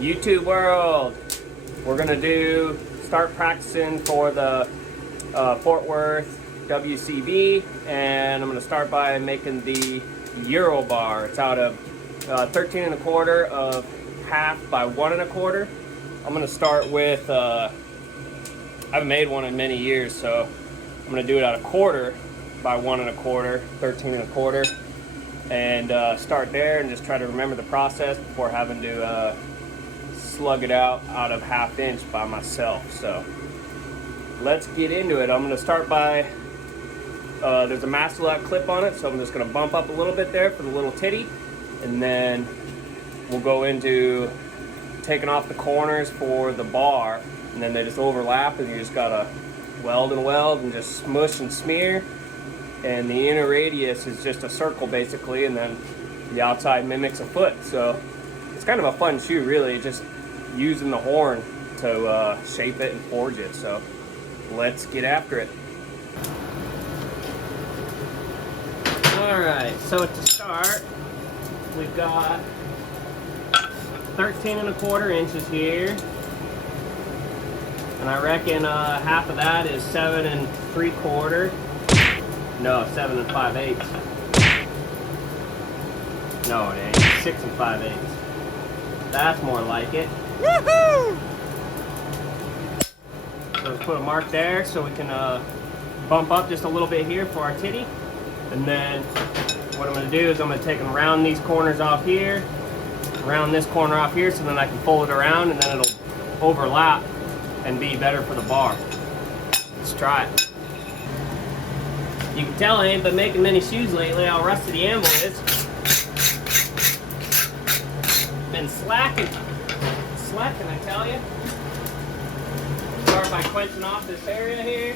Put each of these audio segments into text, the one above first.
YouTube world, we're gonna start practicing for the Fort Worth WCB, and I'm gonna start by making the Euro bar. It's out of 13 1/4 of half by 1 1/4. I'm gonna start with, I haven't made one in many years, so I'm gonna do it at 1/4 by 1 1/4, 13 1/4, and start there and just try to remember the process before having to slug it out of 1/2 inch by myself. So let's get into it. I'm going to start by, there's a master lock clip on it, so I'm just going to bump up a little bit there for the little titty, and then we'll go into taking off the corners for the bar, and then they just overlap, and you just got to weld and just smush and smear, and the inner radius is just a circle basically, and then the outside mimics a foot. So it's kind of a fun shoe, really, just using the horn to shape it and forge it. So let's get after it. Alright, so to start, we've got 13 1/4 inches here, and I reckon half of that is 7 3/4. No, 7 5/8. No, it ain't. 6 5/8. That's more like it. Woohoo! So let's put a mark there so we can bump up just a little bit here for our titty. And then what I'm going to do is I'm going to take and round these corners off here, round this corner off here, so then I can fold it around, and then it'll overlap and be better for the bar. Let's try it. You can tell I ain't been making many shoes lately, how rusty the anvil is. Been slacking, I tell you. Start by quenching off this area here.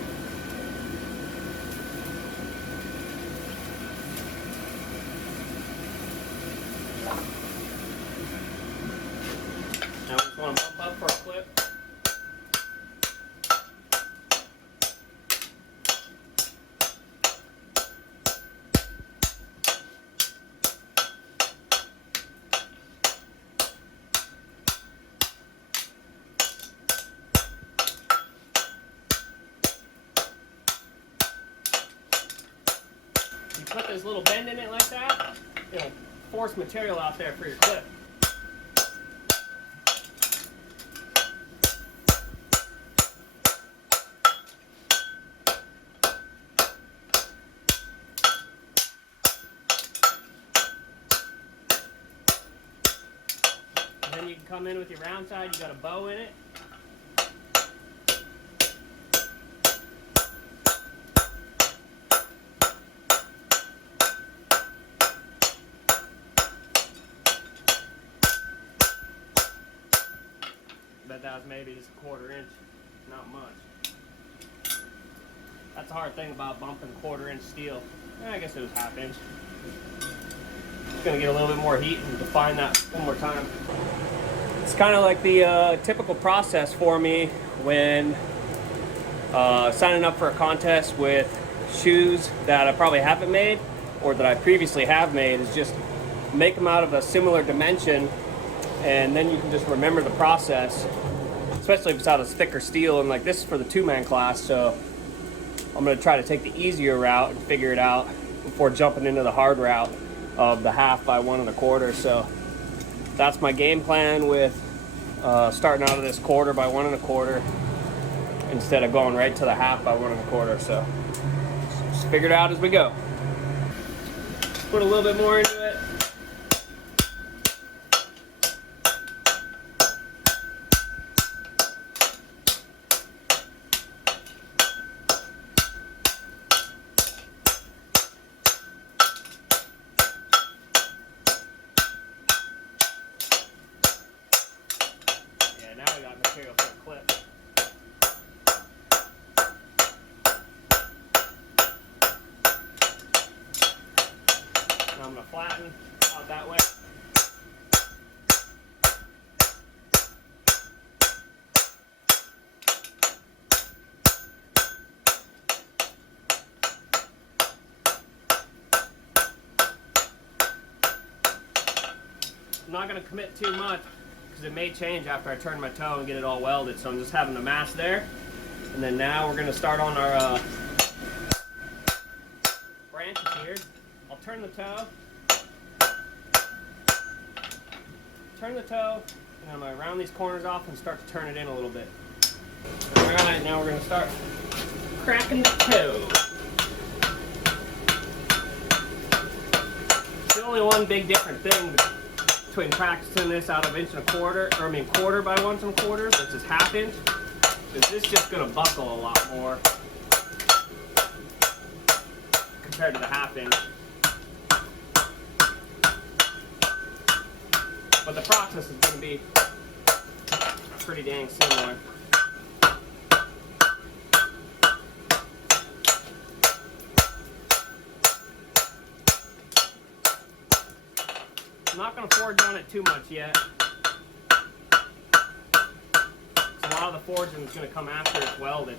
Now we just want to bump up for a clip. You put this little bend in it like that, it'll force material out there for your clip. And then you can come in with your round side, you got a bow in it. Bet that was maybe just 1/4 inch, not much. That's the hard thing about bumping 1/4 inch steel. I guess it was 1/2 inch. It's gonna get a little bit more heat and define that one more time. It's kind of like the typical process for me when signing up for a contest with shoes that I probably haven't made or that I previously have made, is just make them out of a similar dimension, and then you can just remember the process, especially if it's out of thicker steel. And like this is for the 2-man class, so I'm going to try to take the easier route and figure it out before jumping into the hard route of the 1/2 by 1 1/4. So that's my game plan with starting out of this 1/4 by 1 1/4 instead of going right to the 1/2 by 1 1/4. So just figure it out as we go. Put a little bit more into it. Now we got material for a clip. Now I'm going to flatten out that way. I'm not going to commit too much because it may change after I turn my toe and get it all welded. So I'm just having the mass there. And then now we're going to start on our branches here. I'll turn the toe. And I'm going to round these corners off and start to turn it in a little bit. Alright, now we're going to start cracking the toe. The only one big different thing between practicing this out of 1 1/4, or I mean 1/4 by 1 1/4 versus 1/2 inch, is this just going to buckle a lot more compared to the 1/2 inch. But the process is going to be pretty dang similar. I'm not going to forge on it too much yet. A lot of the forging is going to come after it's welded.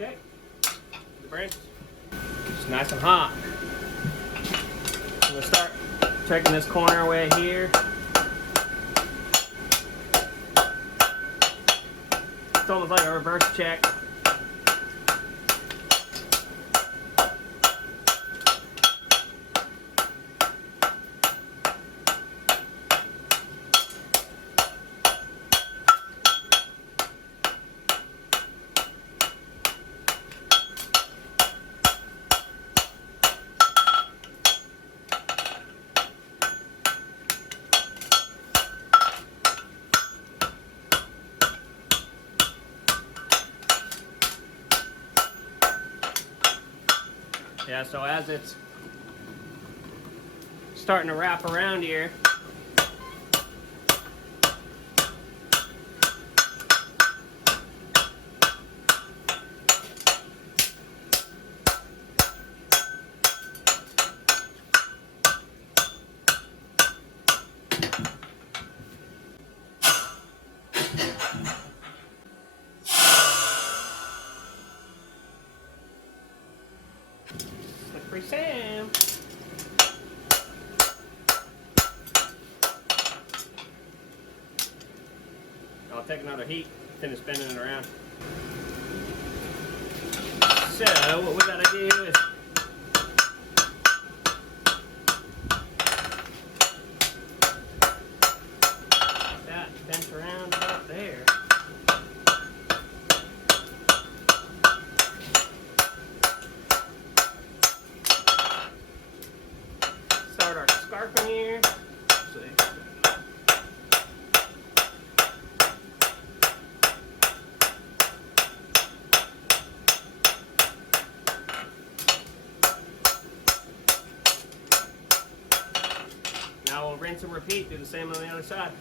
Okay, the branch is nice and hot. I'm going to start checking this corner away here. It's almost like a reverse check. Yeah, so as it's starting to wrap around here, slippery Sam. I'll take another heat, finish spinning it around. So what we gotta do is that bent around about there. Start our scarping here. Now we'll rinse and repeat, do the same on the other side.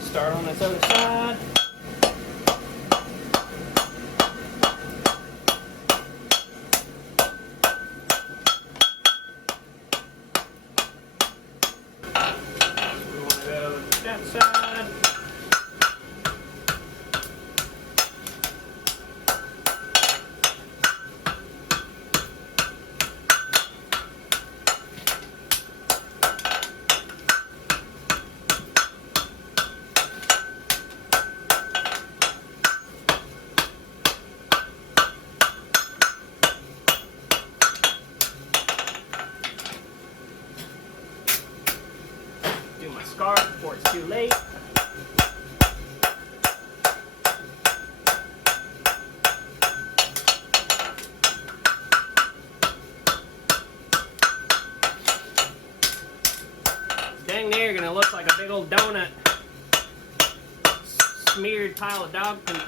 Start on this other side. We want to go to that side. Do my scarf before it's too late. Dang near gonna look like a big old donut. Smeared pile of dog poop.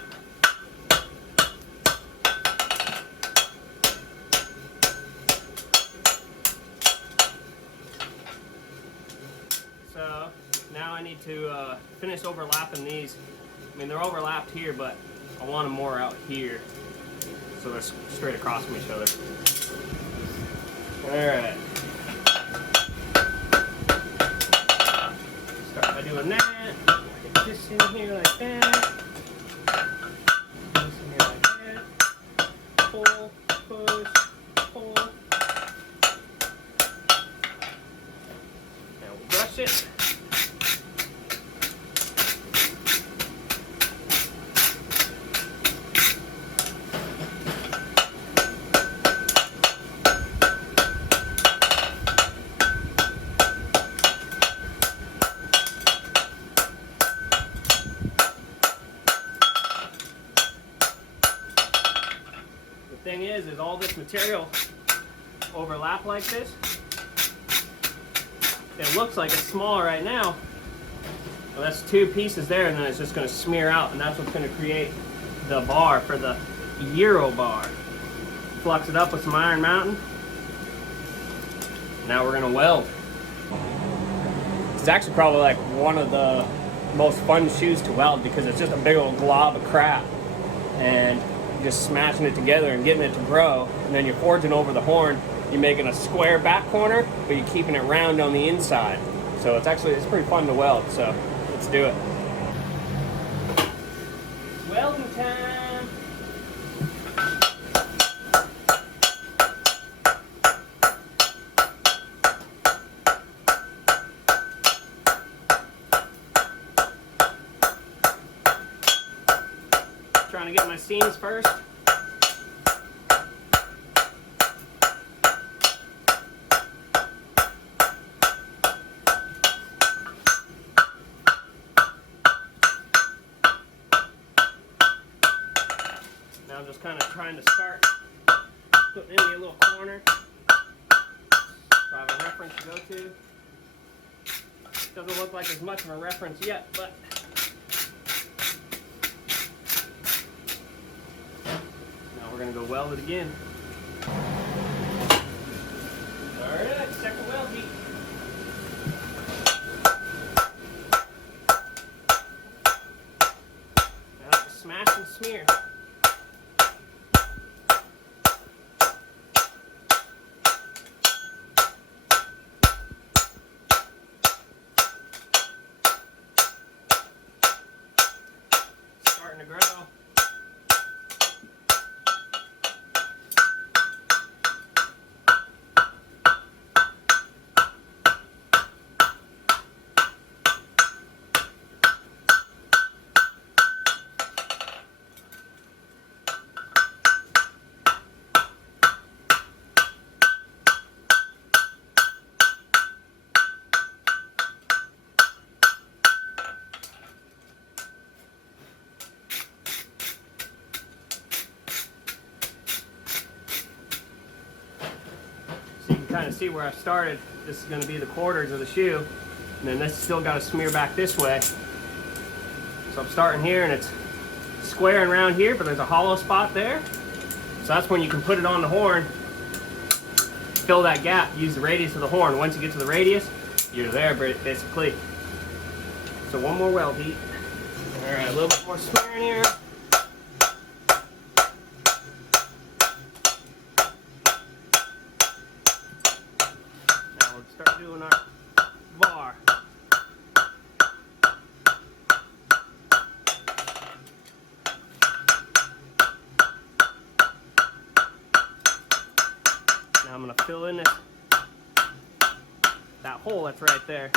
So Now I need to finish overlapping these. I mean, they're overlapped here, but I want them more out here, so they're straight across from each other. Alright. Start by doing that. Get this in here like that. This in here like that. Pull, push, pull. Now we'll brush it. Thing is all this material overlap like this. It looks like it's small right now. Well, that's two pieces there, and then it's just going to smear out, and that's what's going to create the bar for the Euro bar. Flux it up with some Iron Mountain. Now we're going to weld. It's actually probably like one of the most fun shoes to weld because it's just a big old glob of crap. And just smashing it together and getting it to grow, and then you're forging over the horn. You're making a square back corner, but you're keeping it round on the inside. So it's pretty fun to weld. So let's do it. Welding time. Trying to get my seams first. Now I'm just kind of trying to start putting in a little corner. So I have a reference to go to. Doesn't look like as much of a reference yet, but we're going to go weld it again. Alright, second weld heat. Now just smash and smear. Starting to grow. Kind of see where I started. This is going to be the quarters of the shoe, and then this still got to smear back this way. So I'm starting here, and it's square and round here, but there's a hollow spot there. So that's when you can put it on the horn, fill that gap, use the radius of the horn. Once you get to the radius, you're there basically. So one more weld heat. All right, a little bit more smearing here. Start doing our bar. Now I'm going to fill in that hole that's right there.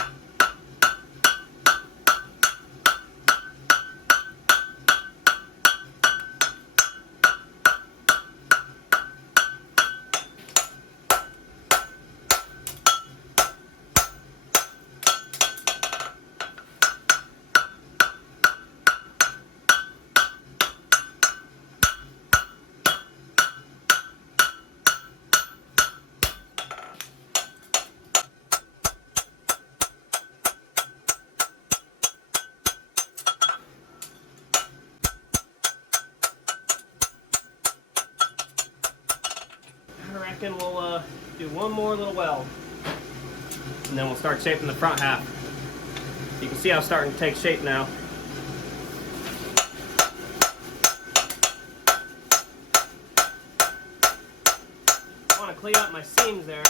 reckon we'll do one more little weld, and then we'll start shaping the front half. You can see how it's starting to take shape now. I want to clean up my seams there.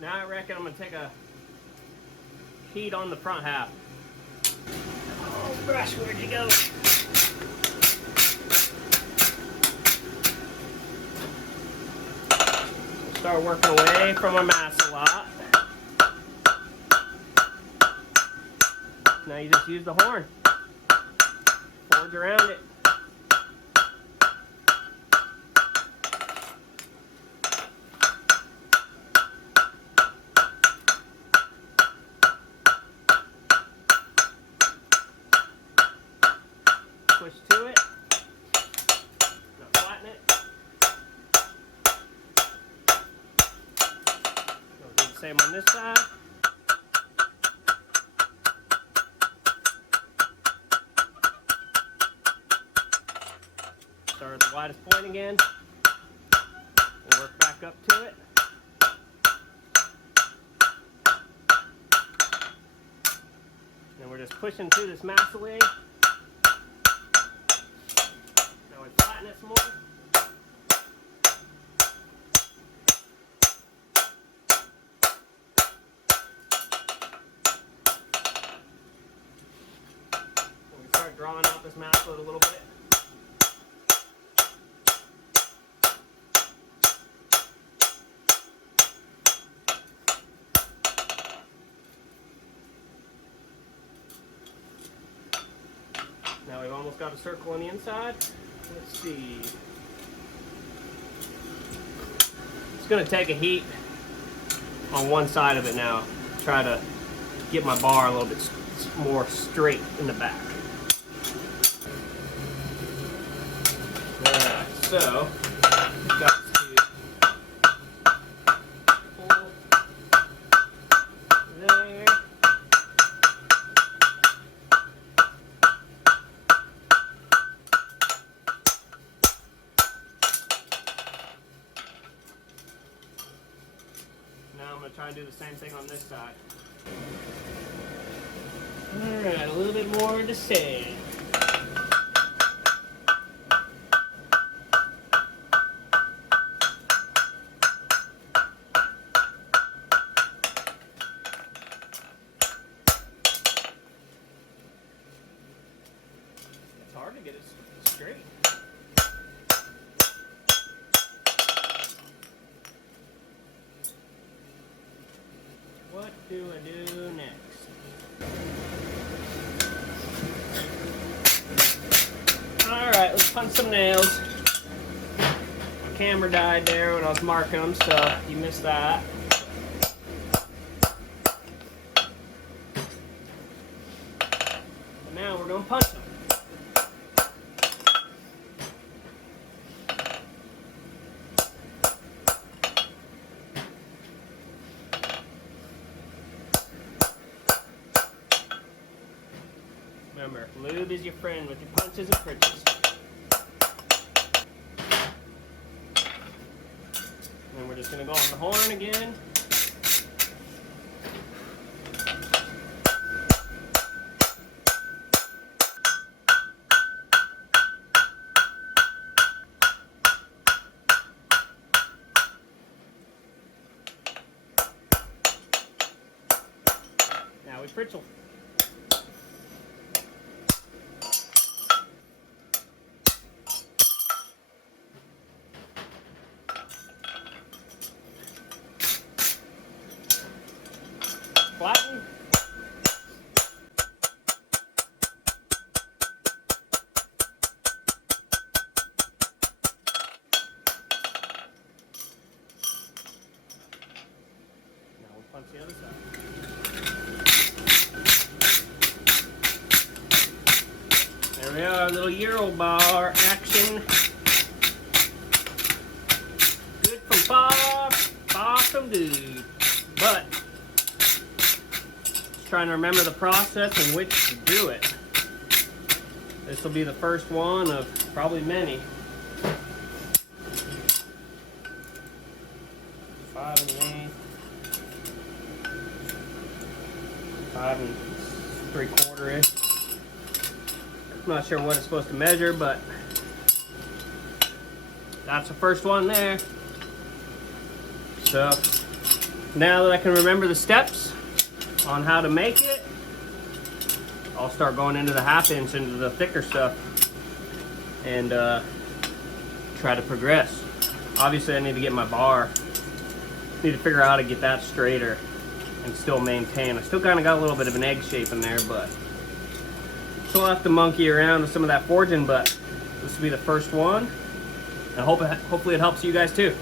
Now I reckon I'm going to take a heat on the front half. Oh, brush, where'd you go? Start working away from our mass a lot. Now you just use the horn. Forge around it. Push to it. Now flatten it. We'll do the same on this side. Start at the widest point again. We'll work back up to it. And we're just pushing through this mass away. Now we flatten it some more. And we start drawing out this mass load a little bit. Now we've almost got a circle on the inside. Let's see. It's going to take a heat on one side of it now. Try to get my bar a little bit more straight in the back. Alright, so got to pull there. Now I'm going to try and do the same thing on this side. Alright, a little bit more to sand. It's hard to get it straight. What do I do next? Alright, let's punch some nails. My camera died there when I was marking them, so you missed that. And now we're going to punch them. Remember, lube is your friend with your punches and pritches. And we're just going to go on the horn again. Now we pritchel. the other side. There we are, little Euro bar action. Good from far, far from good. But just trying to remember the process in which to do it. This will be the first one of probably many. 5 1/8, 5 3/4-ish. I'm not sure what it's supposed to measure, but that's the first one there. So now that I can remember the steps on how to make it, I'll start going into the 1/2 inch, into the thicker stuff, and try to progress. Obviously I need to get my bar. Need to figure out how to get that straighter and still maintain. I still kind of got a little bit of an egg shape in there, but still have to monkey around with some of that forging, but this will be the first one, and hopefully it helps you guys too.